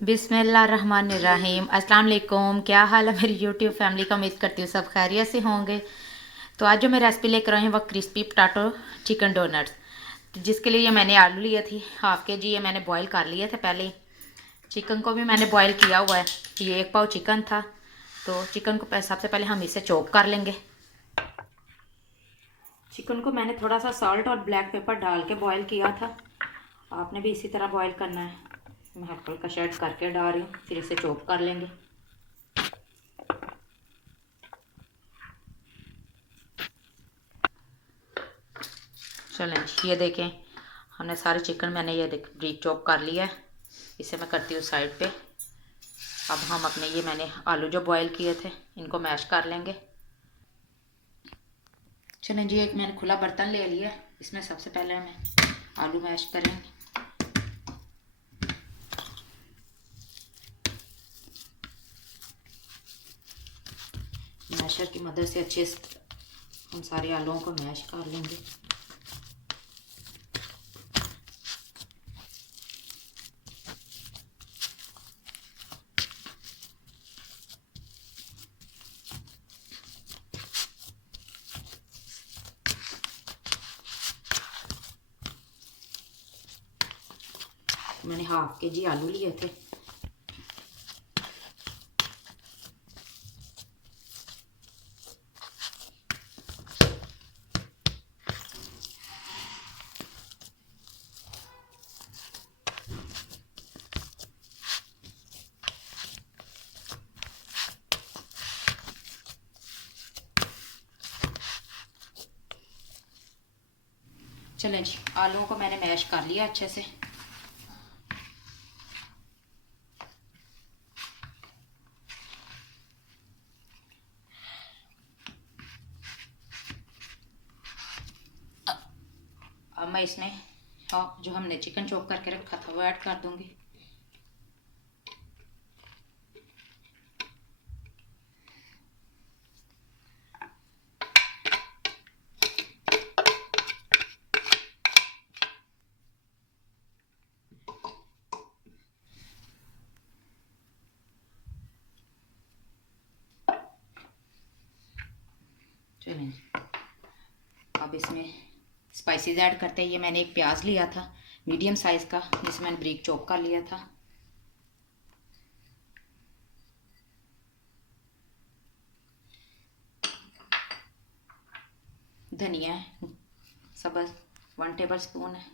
बिस्मिल्लाहिर्रहमानिर्रहीम। अस्सलाम वालेकुम। क्या हाल है मेरी यूट्यूब फैमिली का? उम्मीद करती हूँ सब खैरियत से होंगे। तो आज जो मैं रेसिपी लेकर आई हूँ वह क्रिस्पी पोटैटो चिकन डोनट्स। तो जिसके लिए ये मैंने आलू लिए थे हाफ़ के जी, ये मैंने बॉईल कर लिए थे पहले ही। चिकन को भी मैंने बॉईल किया हुआ है। ये 1 पाव चिकन था। तो चिकन को सबसे पहले हम इसे चॉप कर लेंगे। चिकन को मैंने थोड़ा सा सॉल्ट और ब्लैक पेपर डाल के बॉईल किया था। आपने भी इसी तरह बॉईल करना है। मैं हल्का हल्का शेड करके डाल रही हूँ, फिर इसे चॉप कर लेंगे। चलें, ये देखें हमने सारे चिकन मैंने ये देख ब्रीक चॉप कर लिया है। इसे मैं करती हूँ साइड पे। अब हम अपने ये मैंने आलू जो बॉईल किए थे इनको मैश कर लेंगे। चलें जी, एक मैंने खुला बर्तन ले लिया। इसमें सबसे पहले हमें आलू मैश करेंगे। मैशर की मदद से अच्छे से हम सारे आलूओं को मैश कर लेंगे। मैंने हाफ़ के जी आलू लिए थे। चलें जी, आलूओं को मैंने मैश कर लिया अच्छे से। अब मैं इसमें जो हमने चिकन चॉप करके रखा था वो ऐड कर दूंगी। चलें, अब इसमें स्पाइसेस ऐड करते हैं। ये मैंने एक प्याज लिया था मीडियम साइज़ का, जिसे मैंने ब्रीक चॉप कर लिया था। धनिया सब्ज़ 1 टेबल स्पून है।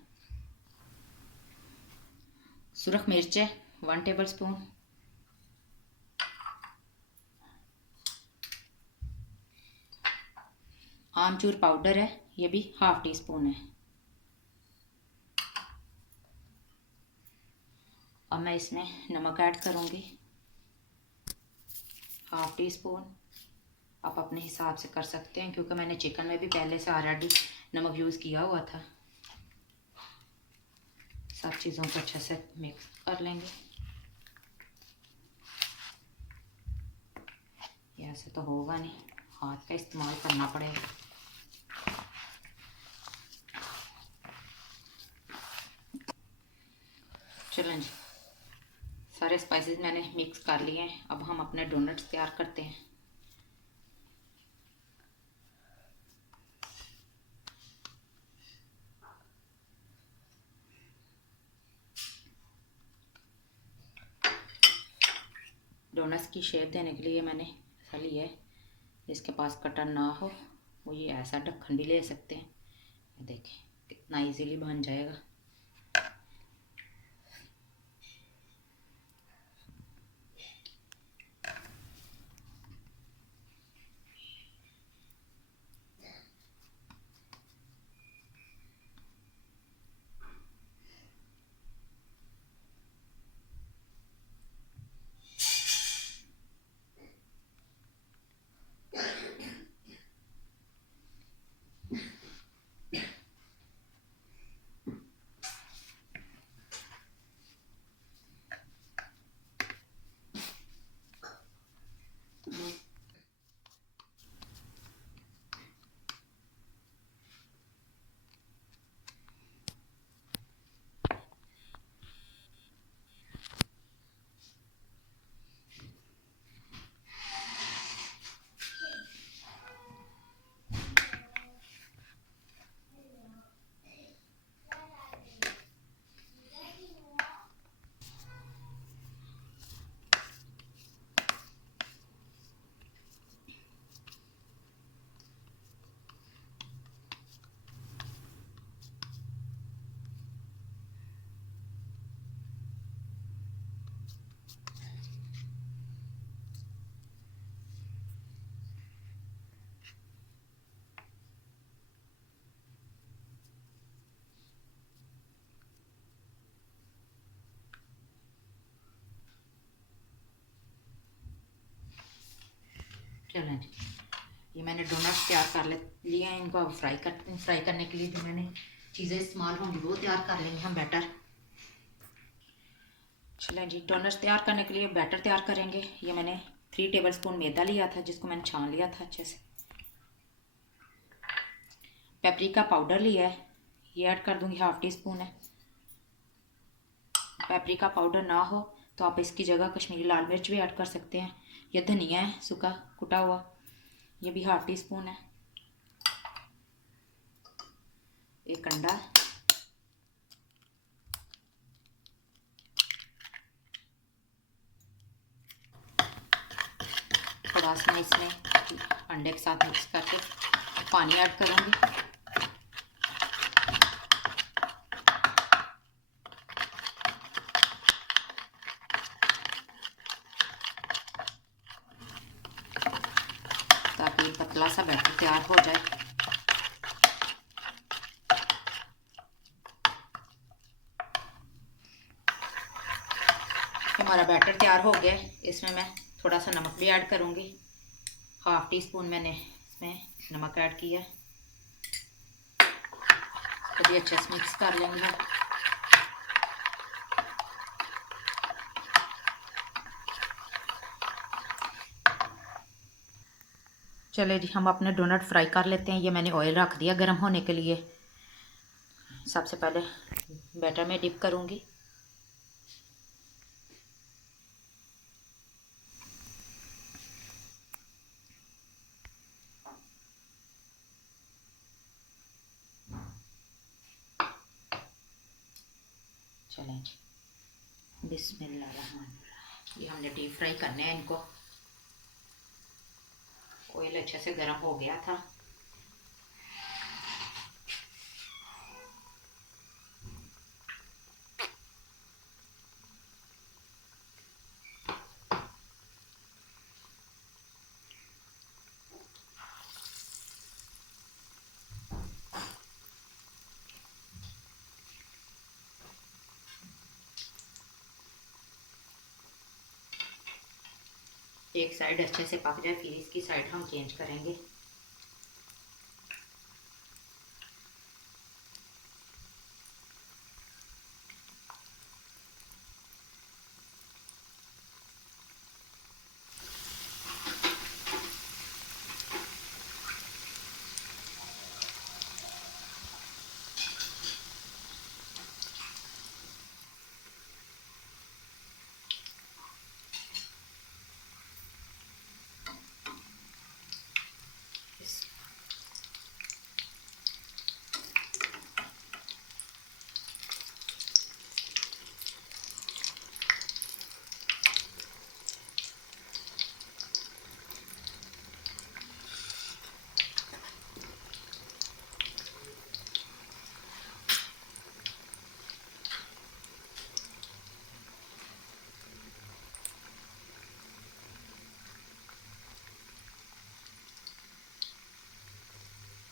सुरख मिर्च 1 टेबल स्पून। आमचूर पाउडर है, ये भी ½ टी स्पून है। अब मैं इसमें नमक ऐड करूँगी ½ टी स्पून। आप अपने हिसाब से कर सकते हैं क्योंकि मैंने चिकन में भी पहले से ऑलरेडी नमक यूज़ किया हुआ था। सब चीज़ों को अच्छे से मिक्स कर लेंगे। ये ऐसे तो होगा नहीं, हाथ का इस्तेमाल करना पड़ेगा। चलें जी, सारे स्पाइसेस मैंने मिक्स कर लिए हैं। अब हम अपने डोनट्स तैयार करते हैं। डोनट्स की शेप देने के लिए मैंने ऐसा लिया है। जिसके पास कटर ना हो वो ये ऐसा ढक्कन भी ले सकते हैं। देखें कितना इजीली बन जाएगा। मैंने डोनट्स तैयार कर लिए हैं। इनको अब फ्राई करने के लिए जो मैंने चीज़ें इस्तेमाल होंगी वो तैयार कर लेंगे हम बैटर। चलें जी, डोनट्स तैयार करने के लिए बैटर तैयार करेंगे। ये मैंने 3 टेबलस्पून मैदा लिया था जिसको मैंने छान लिया था अच्छे से। पेपरिका पाउडर लिया है, ये ऐड कर दूंगी, 1/2 टीस्पून है। पेपरिका पाउडर ना हो तो आप इसकी जगह कश्मीरी लाल मिर्च भी ऐड कर सकते हैं। यह धनिया है सूखा कुटा हुआ, ये भी 1/2 टीस्पून है। एक अंडा, थोड़ा सा मैं इसमें अंडे के साथ मिक्स करके पानी ऐड करूँगी। ताकि पतला सा बैटर तैयार हो जाए। हमारा बैटर तैयार हो गया है। इसमें मैं थोड़ा सा नमक भी ऐड करूँगी, 1/2 टीस्पून मैंने इसमें नमक ऐड किया। तो भी अच्छे से मिक्स कर लेंगे। चले जी, हम अपने डोनट फ्राई कर लेते हैं। ये मैंने ऑयल रख दिया गर्म होने के लिए। सबसे पहले बैटर में डिप करूँगी। चलें जी, बिस्मिल्लाह। ये हमने डीप फ्राई करने हैं इनको। ऑयल अच्छे से गर्म हो गया था। एक साइड अच्छे से पक जाए फिर इसकी साइड हम चेंज करेंगे।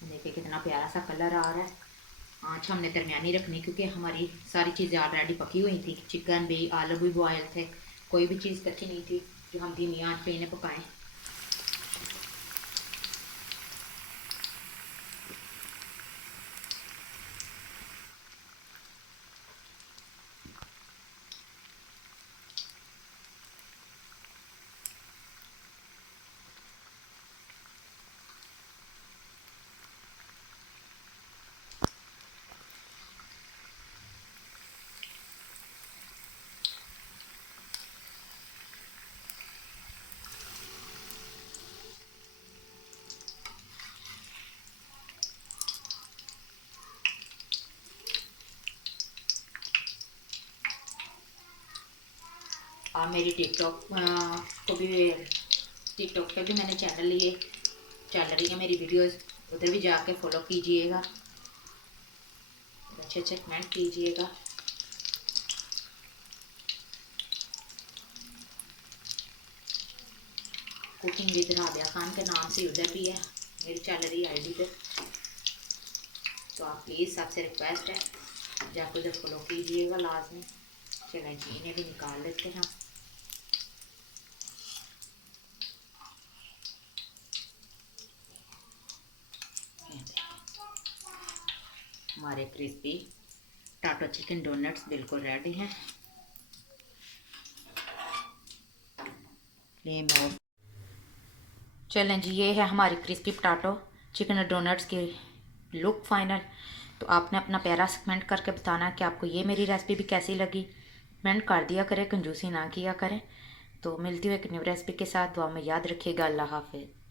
देखिए कितना प्यारा सा कलर आ रहा है। आँच हमने दरमियानी रखनी क्योंकि हमारी सारी चीज़ें ऑलरेडी पकी हुई थी। चिकन भी, आलू भी बॉयल थे, कोई भी चीज़ कच्ची नहीं थी जो हम धीमी आँच पे इन्हें पकाएं। और मेरी टिकटॉक को भी, टिकटॉक पे भी मैंने चैनल लिए चल रही है मेरी वीडियोस, उधर भी जाके फॉलो कीजिएगा, अच्छे अच्छे कमेंट कीजिएगा। कुकिंग विद राबिया खान के नाम से उधर भी है मेरी चल रही आईडी पे। तो आप प्लीज़ सबसे रिक्वेस्ट है जाकर उधर फॉलो कीजिएगा लाजमी। चलें जी, इन्हें भी निकाल लेते हैं। हमारे क्रिस्पी पोटैटो चिकन डोनट्स बिल्कुल रेडी हैं। Flame of. चलें जी, ये है हमारी क्रिस्पी पोटैटो चिकन डोनट्स की लुक फाइनल। तो आपने अपना प्यारा सा कमेंट करके बताना कि आपको ये मेरी रेसिपी भी कैसी लगी। कमेंट कर दिया करें, कंजूसी ना किया करें। तो मिलती हूँ एक न्यू रेसिपी के साथ। दुआ में याद रखिएगा। अल्लाह हाफिज़।